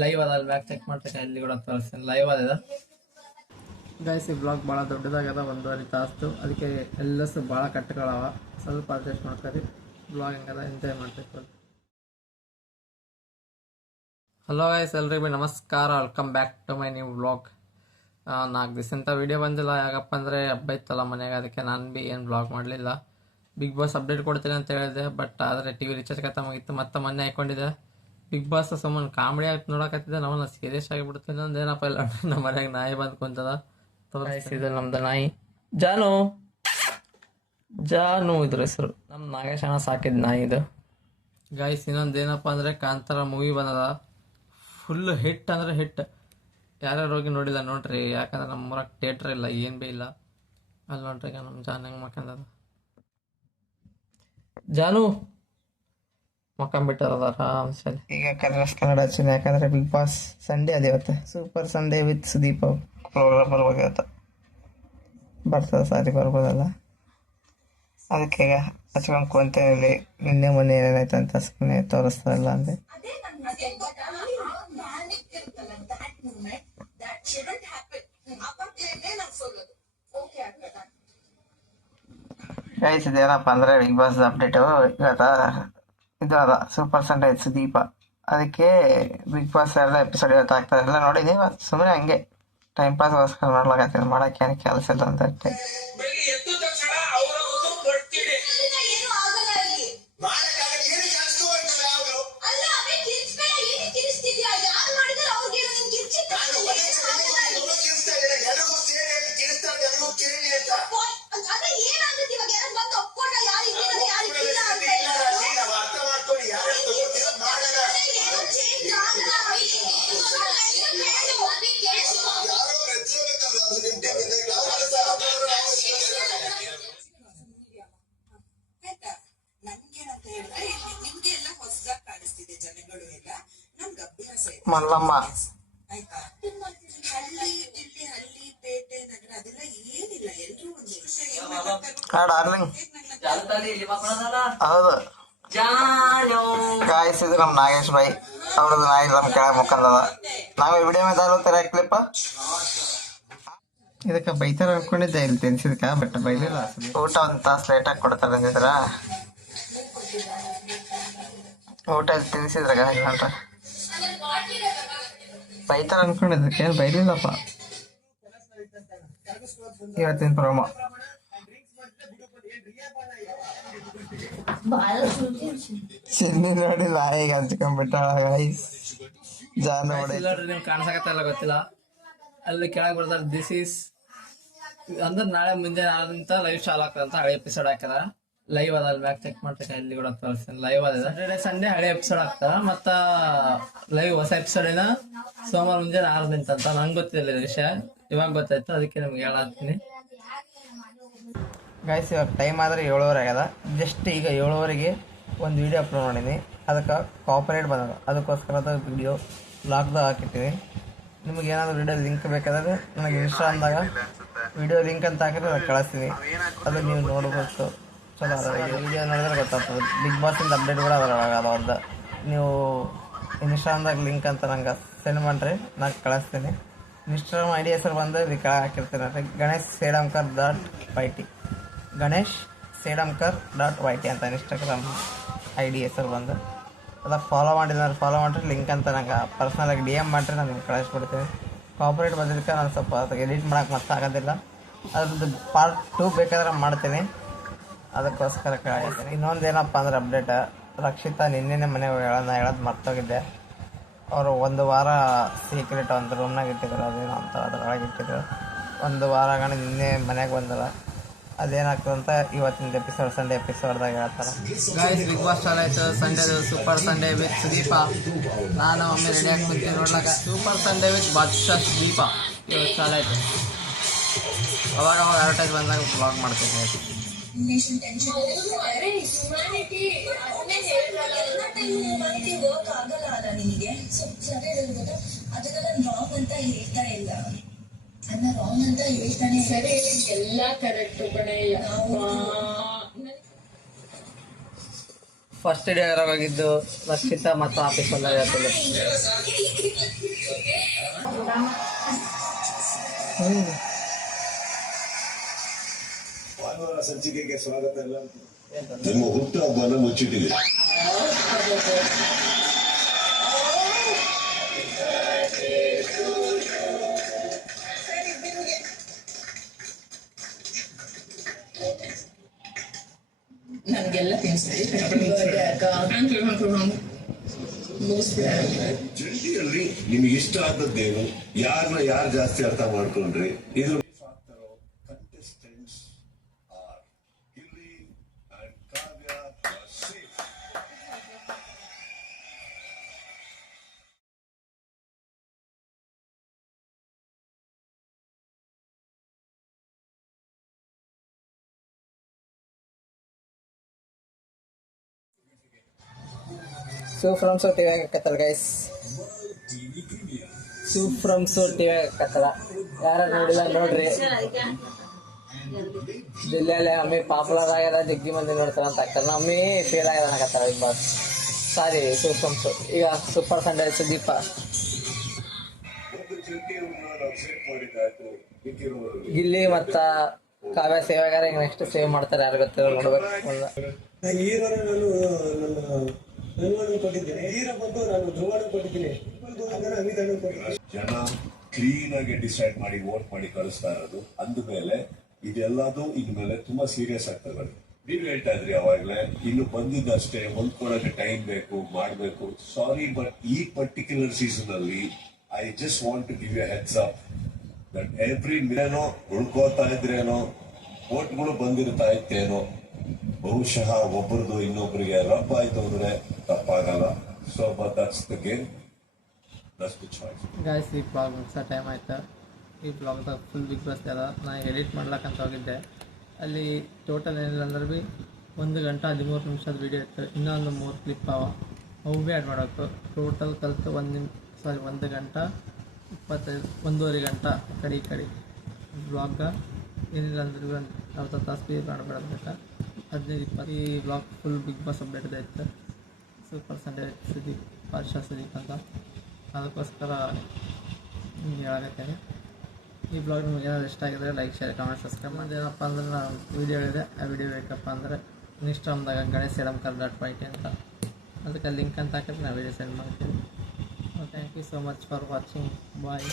Live ಅದ ಅಲ್ಲಿ back check ಮಾಡ್ತಕ್ಕ ಇಲ್ಲಿ ಕೂಡ ತೋರಿಸ್ತೀನಿ ಲೈವ್ ಅದ ಗೈಸ್. ಈ ಬ್ಲಾಗ್ ಭಾಳ ದೊಡ್ಡದಾಗದ 1.5 ತಾಸು, ಅದಕ್ಕೆ ಎಲ್ಲಸು ಭಾಳ ಕಟ್ಟುಗಳವ, ಸ್ವಲ್ಪ ಅಡ್ಜಸ್ಟ್ ಮಾಡ್ತಾರೆ. ಬ್ಲಾಗ್ ಹೆಂಗದ ಎಂಜಾಯ್ ಮಾಡ್ಬೇಕು. ಹಲೋ ಗೈಸ್, ಎಲ್ರಿಗೂ ನಮಸ್ಕಾರ, welcome back to my new blog. 4 ದಿವಸಂತ ವೀಡಿಯೋ ಬಂದಿಲ್ಲ, ಯಾಕಪ್ಪ ಅಂದರೆ ಹಬ್ಬ ಇತ್ತಲ್ಲ ಮನೆಯಾಗ, ಅದಕ್ಕೆ ನಾನು ಭೀ ಏನು ಬ್ಲಾಗ್ ಮಾಡಲಿಲ್ಲ. ಬಿಗ್ ಬಾಸ್ ಅಪ್ಡೇಟ್ ಕೊಡ್ತೀನಿ ಅಂತ ಹೇಳಿದೆ, ಬಟ್ ಆದರೆ ಟಿ ವಿ ರಿಚಾರ್ಜ್ ಖತಮಾಗಿತ್ತು, ಮತ್ತೆ ಮೊನ್ನೆ ಹಾಕೊಂಡಿದ್ದೆ. ಬಿಗ್ ಬಾಸ್ ಸುಮ್ಮನೆ ಕಾಮಿಡಿ ಆಗಿ ನೋಡಕತ್ತಿದ್ದೆ, ನಾವು ಸೀರಿಯಸ್ ಆಗಿಬಿಡ್ತೀನಿ ಅಂದೇನಪ್ಪ ಇಲ್ಲ. ನಮ್ಮ ಮನೆಯಾಗ ನಾಯಿ ಬಂದು ಕುಂತದ, ತೋರಿಸಿದೆ ನಮ್ದು ನಾಯಿ ಜಾನು. ಇದ್ರ ಹೆಸರು, ನಮ್ಮ ನಾಗೇಶ್ ಅಣ್ಣ ಸಾಕಿದ ನಾಯಿ ಇದು. ಗೈಸ್ ಇನ್ನೊಂದು ಏನಪ್ಪ ಅಂದರೆ ಕಾಂತಾರ ಮೂವಿ ಬಂದದ, ಫುಲ್ ಹಿಟ್ ಅಂದರೆ ಹಿಟ್. ಯಾರ್ಯಾರು ಹೋಗಿ ನೋಡಿಲ್ಲ ನೋಡ್ರಿ, ಯಾಕಂದ್ರೆ ನಮ್ಮೂರಾಗ ಥಿಯೇಟ್ರ್ ಇಲ್ಲ, ಏನು ಭೀ ಇಲ್ಲ. ಅಲ್ಲಿ ನೋಡ್ರಿ ಈಗ ನಮ್ಮ ಜಾನ್ ಹೆಂಗೆ ಮಕ್ಕಂದದ. ಜಾನು ಮಕ್ಕಂಬಿಟ್ಟದ ಆರಾಮ್ಸೆ. ಈಗ ಕಲರ್ಸ್ ಕನ್ನಡ ಹಚ್ಚಿನ, ಯಾಕಂದ್ರೆ ಬಿಗ್ ಬಾಸ್ ಸಂಡೇ ಅದ ಇವತ್ತು. Super Sunday with Sudeep programme ಬರ್ಬೋದಿವತ್ತು, ಬರ್ಬೋದಲ್ಲ, ಅದಕ್ಕೆ ಈಗ ಹಚ್ಕೊಂಡು ಕುಂತೇನೆ. ನಿನ್ನೆ ಮೊನ್ನೆ ಏನೇನಾಯ್ತು ಅಂತ ಸುಮ್ಮನೆ ತೋರಿಸ್ತಾರಲ್ಲ ಅಂದೆ. ಗೈಸ್ ಇದೇನಪ್ಪ ಅಂದರೆ ಬಿಗ್ ಬಾಸ್ ಅಪ್ಡೇಟು ಇವತ್ತ ಇದು ಅದ ಸೂಪರ್ ಸಂಡೇ ಸುದೀಪ, ಅದಕ್ಕೆ ಬಿಗ್ ಬಾಸ್ ಎಲ್ಲ ಎಪಿಸೋಡ್ ಇವತ್ತು ಆಗ್ತದೆ ಎಲ್ಲ ನೋಡಿದೀನಿ. ಸುಮ್ಮನೆ ಹಂಗೆ ಟೈಮ್ ಪಾಸ್ಗೋಸ್ಕರ ನೋಡ್ಲಾಕತ್ತೀನಿ, ಮಾಡೋಕ್ಕೆ ಏನು ಕೆಲಸ ಇಲ್ಲ ಅಂತ ಅಷ್ಟೇ. ಮಲ್ಲಮ್ಮ ಡಾರ್ಲಿಂಗ್ ಹೌದು ಗಾಯ್ಸ್, ಇದು ನಮ್ಮ ನಾಗೇಶ್ ಬಾಯಿ ಅವ್ರದ್ದು ನಾಯಿ ನಮ್ಮ ಕೆಳಗೆ ಮುಕ್ಕಂದದ. ನಾವು ವಿಡಿಯೋ ಮೇಲೆ ಕ್ಲಿಪ್ಪ ಇದಕ್ಕೆ ಬೈತಾರ ಅನ್ಕೊಂಡಿದ್ದೆ ಇಲ್ಲಿ ತಿನ್ಸಿದ್ಕ, ಬಟ್ ಬೈಲಿಲ್ಲ. ಊಟ 1 ತಾಸು ಲೇಟಾಗಿ ಕೊಡ್ತಾರೆ ಅಂದಿದ್ರ, ಊಟ ತಿನ್ಸಿದ್ರಾಗ ಹೇಳ್ಕೊಂಡ್ರೆ ಬೈತಾರ ಅನ್ಕೊಂಡಿದ್ದಕ್ಕೆ ಬೈಲಿಲ್ಲಪ್ಪ. ಇವತ್ತಿನ ಪ್ರೋಮೋ ಚಿನ್ನಿ ನೋಡಿಲ್ಲ, ಈಗ ಹಂಚ್ಕೊಂಡ್ಬಿಟ್ಟ ಜಾನ್ ನೋಡಿ. ನೀವು ಕಾಣಿಸಕತ್ತಲ್ಲ ಗೊತ್ತಿಲ್ಲ, ಅಲ್ಲಿ ಕೆಳಗೆ ಬರ್ತಾರೆ. ದಿಸ್ ಈಸ್ ಅಂದ್ರೆ ನಾಳೆ ಮುಂಜಾನೆ ಆದಂತ ಲೈವ್ ಚಾಲು ಆಗ್ತದೆ ಅಂತ ಹಳೆ ಎಪಿಸೋಡ್ ಹಾಕ್ಯಾರ. ಲೈವ್ ಅದ ಅಲ್ಲಿ ಬ್ಯಾಕ್ ಚೆಕ್ ಮಾಡ್ತಕ್ಕ ಇಲ್ಲಿ ಕೂಡ ತೋರಿಸ್ತೀನಿ. ಲೈವ್ ಅದ ಸಾಟರ್ಡೆ ಸಂಡೇ ಹಳೆ ಎಪಿಸೋಡ್ ಆಗ್ತದ, ಮತ್ತ ಲೈವ್ ಹೊಸ ಎಪಿಸೋಡ್ ಏನ ಸೋಮವಾರ ಮುಂಜಾನೆ 6 ಗಂಟೆ ಅಂತ. ನಂಗೆ ಗೊತ್ತಿಲ್ಲ ವಿಷಯ, ಇವಾಗ ಗೊತ್ತಾಯ್ತು, ಅದಕ್ಕೆ ನಿಮ್ಗೆ ಹೇಳತ್ತೀನಿ. ಗೈಸ್ ಇವಾಗ ಟೈಮ್ ಆದರೆ 7:00 ಆಗ್ಯದ. ಜಸ್ಟ್ ಈಗ 7:00ಗೆ ಒಂದು ವಿಡಿಯೋ ಅಪ್ಲೋಡ್ ಮಾಡೀನಿ, ಅದಕ್ಕೆ ಕಾಪರೇಟ್ ಬಂದದ, ಅದಕ್ಕೋಸ್ಕರ ವಿಡಿಯೋ ಬ್ಲಾಗ್ದಾಗ ಹಾಕಿರ್ತೀನಿ. ನಿಮ್ಗೆ ಏನಾದರೂ ವಿಡಿಯೋ ಲಿಂಕ್ ಬೇಕಾದ್ರೆ ನನಗೆ ಇನ್ಸ್ಟಾಗ್ರಾಮ್ದಾಗ ವಿಡಿಯೋ ಲಿಂಕ್ ಅಂತ ಹಾಕಿದ್ರೆ ನಾನು ಕಳಿಸ್ತೀನಿ, ಅದು ನೀವು ನೋಡ್ಬೇಕು. ಚಲೋ ಅದ, ವಿಡಿಯೋ ನೋಡಿದ್ರೆ ಗೊತ್ತಾಗ್ತದೆ. ಬಿಗ್ ಬಾಸಿಂದ ಅಪ್ಡೇಟ್ ಕೂಡ ಅದರೊಳಗೆ ಅದ. ನೀವು ಇನ್ಸ್ಟಾಗ್ರಾಮ್ದಾಗ ಲಿಂಕ್ ಅಂತ ನಂಗೆ ಸೆಂಡ್ ಮಾಡಿರಿ, ನಾನು ಕಳಿಸ್ತೀನಿ. ಇನ್ಸ್ಟಾಗ್ರಾಮ್ ID ಹೆಸರು ಬಂದು ಇಲ್ಲಿ ಕೆಳಗೆ ಹಾಕಿರ್ತೀನಿ ಅಂದರೆ ಗಣೇಶ್ ಸೇಡಂಕರ್.YT ಅಂತ ಇನ್ಸ್ಟಾಗ್ರಾಮ್ ID ಹೆಸರು ಬಂದು. ಅದಕ್ಕೆ ಫಾಲೋ ಮಾಡಿರಿ, ಲಿಂಕ್ ಅಂತ ನಂಗೆ ಪರ್ಸ್ನಲಾಗಿ DM ಮಾಡಿರಿ, ನಾನು ನಿಮ್ಗೆ ಕಳಿಸ್ಬಿಡ್ತೀನಿ. ಕಾಪರೇಟ್ ಬಂದಿದ್ದಕ್ಕೆ ನಾನು ಸ್ವಲ್ಪ ಅದಕ್ಕೆ ಎಡಿಟ್ ಮಾಡೋಕೆ ಮತ್ತೆ ಆಗೋದಿಲ್ಲ. ಅದ್ರದ್ದು ಪಾರ್ಟ್ 2 ಬೇಕಾದ್ರೆ ಮಾಡ್ತೀನಿ, ಅದಕ್ಕೋಸ್ಕರ ಕೇಳಿದ್ದೀನಿ. ಇನ್ನೊಂದು ಏನಪ್ಪ ಅಂದ್ರೆ ಅಪ್ಡೇಟ್, ರಕ್ಷಿತಾ ನಿನ್ನೆ ಮನೆಗೆ ಹೇಳೋದು ಮರ್ತೋಗಿದ್ದೆ. ಅವರು 1 ವಾರ ಸೀಕ್ರೆಟ್ ಒಂದು ರೂಮ್ನಾಗ ಇಟ್ಟಿದ್ರು, ಅದೇನೋ ಅಂತ ಅದ್ರೊಳಗೆ ಇಟ್ಟಿದ್ರು. 1 ವಾರ ನಿನ್ನೆ ಮನೆಗೆ ಬಂದಲ್ಲ, ಅದೇನಾಗ್ತದೆ ಅಂತ ಇವತ್ತಿನ ಎಪಿಸೋಡ್ ಸಂಡೇ ಎಪಿಸೋಡ್ದಾಗ ಹೇಳ್ತಾರೆ. ಗಾಯ್ಸ್ ಬಿಗ್ ಬಾಸ್ ಚಾಲು ಆಯ್ತು, ಸಂಡೇದು ಸೂಪರ್ ಸಂಡೇ ವಿತ್ ಸುದೀಪ. ನಾನು ಒಮ್ಮೆ ರೆಡಿ ಆಗಿ ಕುಂತೀನಿ ನೋಡ್ಲಾಕ. ಸೂಪರ್ ಸಂಡೇ ವಿತ್ ಬಾದ್ಶಾ ಸುದೀಪ ಇವತ್ತು ಚಾಲು ಆಯ್ತು. ಅವಾಗ ಅಡ್ವರ್ಟೈಸ್ ಬಂದಾಗ ಬ್ಲಾಗ್ ಮಾಡ್ತೀನಿ. ಎಲ್ಲ ಕರೆಕ್ಟ್ ಕಣಯ್ಯ. ಫಸ್ಟ್ ಡೇ ಹೋಗಿದ್ದು ರಕ್ಷಿತಾ ಮತ್ತು ಆಫೀಸ್ ಬಂದಾಗ ಭಾನುವಾರ ಸಂಚಿಕೆಗೆ ಸ್ವಾಗತ ಎಲ್ಲ. ನಿಮ್ಮ ಹುಟ್ಟು ಹಬ್ಬನ ಮುಚ್ಚಿಟ್ಟಿದೆ. ನನ್ಗೆಲ್ಲ ತಿನ್ಸ್ತೀವಿ. ಜಂಟಿಯಲ್ಲಿ ನಿಮ್ಗೆ ಇಷ್ಟ ಆದದ್ದೇನು, ಯಾರನ್ನ ಯಾರು ಜಾಸ್ತಿ ಅರ್ಥ ಮಾಡ್ಕೊಂಡ್ರಿ, ಇದು contestants are Gilly and Kavya Rasif. Su from So TV ಹಾಕತ್ತಲ್ಲ guys, Su from So TV ಹಾಕತ್ತಲ್ಲ, ಯಾರು ನೋಡಿಲ್ಲ ನೋಡ್ರಿ. ಜಿಲ್ಲೆಯಲ್ಲಿ ಅಮ್ಮಿ ಪಾಪ್ಯುಲರ್ ಆಗ್ಯದ, ಜಗ್ಗಿ ಮಂದಿ ನೋಡ್ತಾರ ಅಂತ ಹಾಕ್ತಾರೆ. ಅಮ್ಮಿ ಫೇಲ್ ಆಗ್ಯದ ಅನ್ನಕತ್ತಾರ big boss. Sorry, Su from So. ಈಗ ಸೂಪರ್ ಸಂಡೇ ಸುದೀಪ ಒಂದು ಜಂಟಿಯವ್ರನ್ನ ನಾವು ಸೇವ್ ಮಾಡಿದ್ದಾಯ್ತು, ಮಿಕ್ಕಿರೋರು ಗಿಲ್ಲಿ ಮತ್ತ ಕಾವ್ಯ ಸೇವ್ ಆಗ್ಯಾರ. ಈಗ ನೆಕ್ಸ್ಟ್ ಸೇವ್ ಮಾಡ್ತಾರೆ, ಯಾರು ಗೊತ್ತಿಲ್ಲ, ನೋಡ್ಬೇಕು. ಹೀರೋನ ನಾನು ನನ್ನ ಧನ್ವಾನ ಕೊಟ್ಟಿದ್ದೇನೆ, ಹೀರೋ ಬಂದು ನಾನು ಧ್ರುವನ ಕೊಟ್ಟಿದ್ದೀನಿ, ಅಮಿತಾನು ಕೊಟ್ಟಿದ್ದೀನಿ. ಜನ ಕ್ಲೀನ್ ಆಗಿ ಡಿಸೈಡ್ ಮಾಡಿ ವೋಟ್ ಮಾಡಿ ಕಳಿಸ್ತಾ ಇರೋದು. ಅಂದ್ಮೇಲೆ ಇದೆಲ್ಲದು ಇನ್ಮೇಲೆ ತುಂಬಾ ಸೀರಿಯಸ್ ಆಗ್ತದೆ. ನೀವ್ ಹೇಳ್ತಾ ಇದ್ರಿ ಅವಾಗ್ಲೇ, ಇನ್ನು ಬಂದಿದ್ದಷ್ಟೇ, ಹೊಂದ್ಕೊಳಕ್ಕೆ ಟೈಮ್ ಬೇಕು, ಮಾಡ್ಬೇಕು. ಸಾರಿ, ಬಟ್ ಈ ಪರ್ಟಿಕ್ಯುಲರ್ ಸೀಸನ್ ಅಲ್ಲಿ I just want to give you heads up that every ಮಿನೇನೋ ಉಳ್ಕೋತಾ ಇದ್ರೇನೋ, ವೋಟ್ಗಳು ಬಂದಿರ್ತಾ ಇತ್ತೇನೋ, ಬಹುಶಃ ಒಬ್ಬರದು ಇನ್ನೊಬ್ಬರಿಗೆ ರಬ್ ಆಯ್ತು ಅಂದ್ರೆ ತಪ್ಪಾಗಲ್ಲ. So but that's the game, that's the choice. Guys, ಈ ಬ್ಲಾಗ್ ಮುಗಿಸೋ ಟೈಮ್ ಆಯ್ತು. ಈ ಬ್ಲಾಗ್ದಾಗ ಫುಲ್ ಬಿಗ್ ಬಾಸ್ ಅದ. ನಾನು ಎಡಿಟ್ ಮಾಡ್ಲಕ್ಕಂತ ಹೋಗಿದ್ದೆ. ಅಲ್ಲಿ ಟೋಟಲ್ ಏನಿಲ್ಲ ಅಂದ್ರೆ ಭೀ 1 ಗಂಟೆ 13 ನಿಮಿಷದ ವೀಡಿಯೋ ಇತ್ತು. ಇನ್ನೊಂದು 3 ಕ್ಲಿಪ್ ಅವು ಭೀ ಆ್ಯಡ್ ಮಾಡಬೇಕು. ಟೋಟಲ್ ಕಲಿತು 1 ಗಂಟೆ 1.5 ಗಂಟೆ ಕಡೆ ಬ್ಲಾಗ ಏನಿಲ್ಲ ಅಂದ್ರೆ ಭೀ ಒಂದು 40 ತಾಸು ಭೀ ಮಾಡಬೇಡಬೇಕು. 15-20 ಈ blog full Bigg Boss update ಇತ್ತು. ಸೂಪರ್ ಸಂಡೇ ಸುದೀಪ್, ಪಾರ್ಷಾ ಸುದೀಪ್ ಅಂತ. ಅದಕ್ಕೋಸ್ಕರ ನಿಮ್ಗೆ ಹೇಳಾಕತ್ತೇನೆ. ಈ ಬ್ಲಾಗ್ ನಿಮ್ಗೆ ಏನಾದ್ರು ಇಷ್ಟ ಆಗಿದ್ರೆ ಲೈಕ್, ಶೇರ್, ಕಮೆಂಟ್, ಸಬ್ಸ್ಕ್ರೈಬ್ ಮಾಡಿ. ಏನಪ್ಪ ಅಂದ್ರೆ ನಾನು ವೀಡಿಯೋ ಹೇಳಿದೆ, ಆ ವಿಡಿಯೋ ಬೇಕಪ್ಪ ಅಂದರೆ ಇನ್ಸ್ಟಾಗ್ರಾಮ್ದಾಗ ಗಣೇಶ್ .payt ಅಂತ, ಅದಕ್ಕೆ ಲಿಂಕ್ ಅಂತ ಹಾಕಿದ್ರೆ ನಾನು ವೀಡಿಯೋ ಸೆಂಡ್ ಮಾಡ್ತೀನಿ. Thank you so much for watching. Bye.